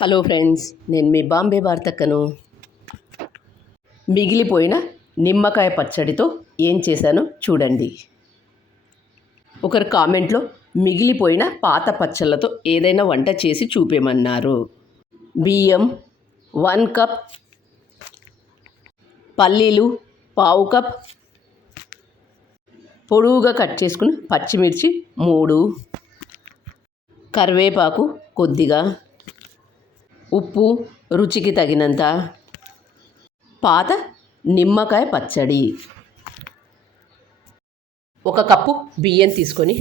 Hello friends, నేను మీ బాంబే వార్తక్కను. మిగిలిపోయిన నిమ్మకాయ పచ్చడితో ఏం చేశానో చూడండి. ఒకరు కామెంట్లో మిగిలిపోయిన పాత పచ్చళ్ళతో ఏదైనా వంట చేసి చూపేమన్నారు. బియ్యం 1 కప్, పల్లీలు 1/2 కప్, పొడవుగా కట్ చేసుకుని పచ్చిమిర్చి 3, కరివేపాకు కొద్దిగా, ఉప్పు రుచికి తగినంత, పాత నిమ్మకాయ పచ్చడి. 1 కప్పు బియ్యం తీసుకొని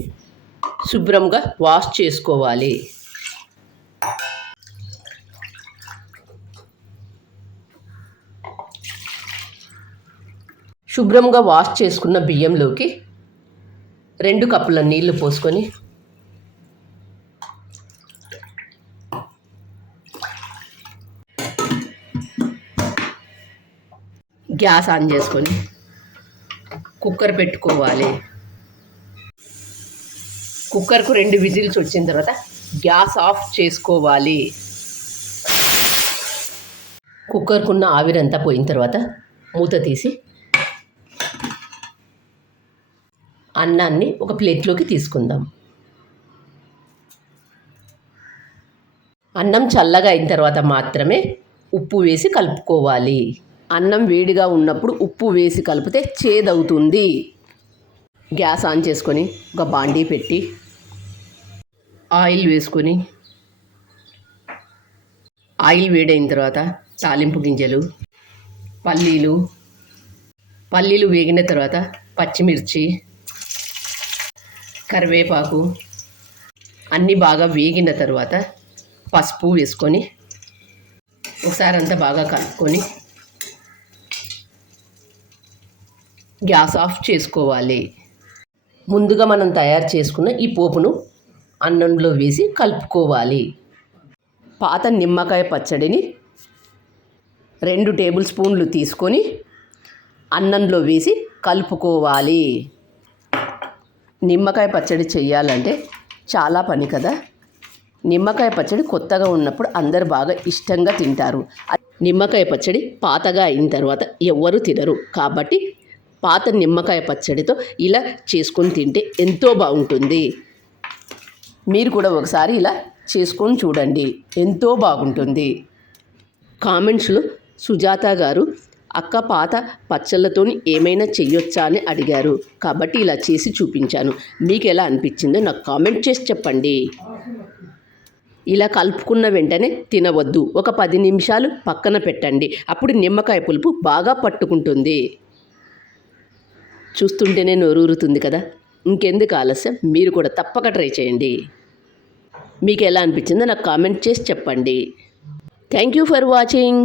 శుభ్రంగా వాష్ చేసుకోవాలి. శుభ్రంగా వాష్ చేసుకున్న బియ్యంలోకి 2 కప్పుల నీళ్లు పోసుకొని గ్యాస్ ఆన్ చేసుకొని కుక్కర్ పెట్టుకోవాలి. కుక్కర్కు 2 విజిల్స్ వచ్చిన తర్వాత గ్యాస్ ఆఫ్ చేసుకోవాలి. కుక్కర్కున్న ఆవిరంతా పోయిన తర్వాత మూత తీసి అన్నాన్ని ఒక ప్లేట్లోకి తీసుకుందాం. అన్నం చల్లగా అయిన తర్వాత మాత్రమే ఉప్పు వేసి కలుపుకోవాలి. అన్నం వేడిగా ఉన్నప్పుడు ఉప్పు వేసి కలిపితే చేదవుతుంది. గ్యాస్ ఆన్ చేసుకొని ఒక బాండీ పెట్టి ఆయిల్ వేసుకొని ఆయిల్ వేడైన తర్వాత తాలింపు గింజలు, పల్లీలు వేగిన తర్వాత పచ్చిమిర్చి, కరివేపాకు అన్నీ బాగా వేగిన తర్వాత పసుపు వేసుకొని ఒకసారి అంతా బాగా కలుపుకొని గ్యాస్ ఆఫ్ చేసుకోవాలి. ముందుగా మనం తయారు చేసుకున్న ఈ పోపును అన్నంలో వేసి కలుపుకోవాలి. పాత నిమ్మకాయ పచ్చడిని 2 టేబుల్ స్పూన్లు తీసుకొని అన్నంలో వేసి కలుపుకోవాలి. నిమ్మకాయ పచ్చడి చేయాలంటే చాలా పని కదా. నిమ్మకాయ పచ్చడి కొత్తగా ఉన్నప్పుడు అందరు బాగా ఇష్టంగా తింటారు. నిమ్మకాయ పచ్చడి పాతగా అయిన తర్వాత ఎవ్వరూ తినరు. కాబట్టి పాత నిమ్మకాయ పచ్చడితో ఇలా చేసుకొని తింటే ఎంతో బాగుంటుంది. మీరు కూడా ఒకసారి ఇలా చేసుకొని చూడండి, ఎంతో బాగుంటుంది. కామెంట్స్లో సుజాత గారు, అక్క పాత పచ్చళ్ళతో ఏమైనా చెయ్యొచ్చా అని అడిగారు. కాబట్టి ఇలా చేసి చూపించాను. మీకు ఎలా అనిపించిందో నాకు కామెంట్ చేసి చెప్పండి. ఇలా కలుపుకున్న వెంటనే తినవద్దు. ఒక 10 నిమిషాలు పక్కన పెట్టండి. అప్పుడు నిమ్మకాయ పులుపు బాగా పట్టుకుంటుంది. చూస్తుంటేనే నోరూరుతుంది కదా. ఇంకెందుకు ఆలస్యం, మీరు కూడా తప్పక ట్రై చేయండి. మీకు ఎలా అనిపించిందో నాకు కామెంట్ చేసి చెప్పండి. Thank you for watching.